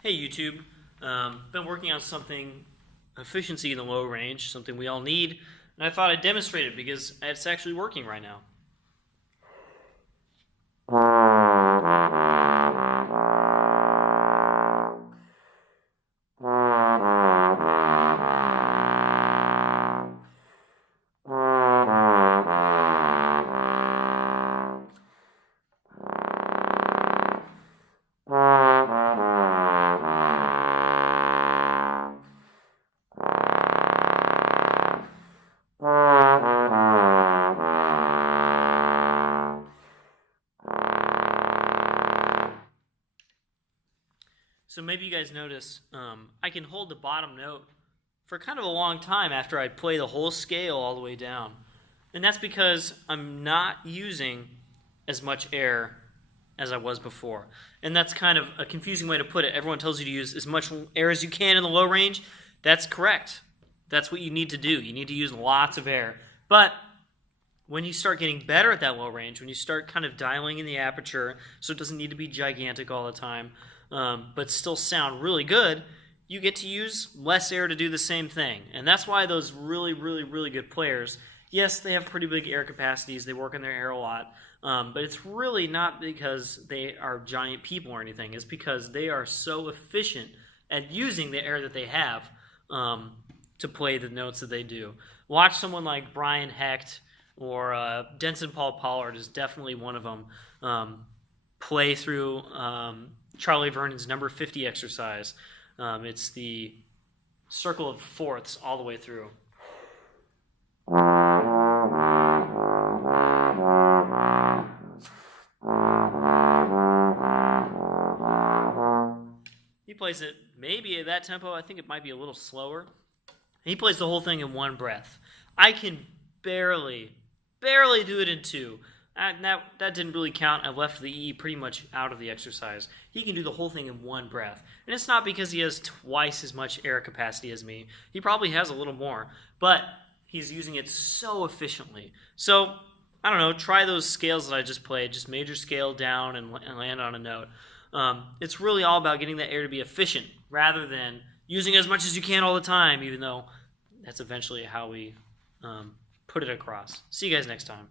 Hey YouTube, been working on something, efficiency in the low range, something we all need, and I thought I'd demonstrate it because it's actually working right now. So maybe you guys notice I can hold the bottom note for kind of a long time after I play the whole scale all the way down. And that's because I'm not using as much air as I was before. And that's kind of a confusing way to put it. Everyone tells you to use as much air as you can in the low range. That's correct. That's what you need to do. You need to use lots of air. But when you start getting better at that low range, when you start kind of dialing in the aperture so it doesn't need to be gigantic all the time, but still sound really good, you get to use less air to do the same thing. And that's why those really, really, really good players, yes, they have pretty big air capacities, they work on their air a lot, but it's really not because they are giant people or anything. It's because they are so efficient at using the air that they have to play the notes that they do. Watch someone like Brian Hecht or Denson Paul Pollard is definitely one of them. Play through Charlie Vernon's number 50 exercise. It's the circle of fourths all the way through. He plays it maybe at that tempo. I think it might be a little slower. He plays the whole thing in one breath. I can barely do it in two. That didn't really count. I left the E pretty much out of the exercise. He can do the whole thing in one breath. And it's not because he has twice as much air capacity as me. He probably has a little more. But he's using it so efficiently. So, I don't know, try those scales that I just played. Just major scale down and land on a note. It's really all about getting that air to be efficient rather than using as much as you can all the time, even though that's eventually how we put it across. See you guys next time.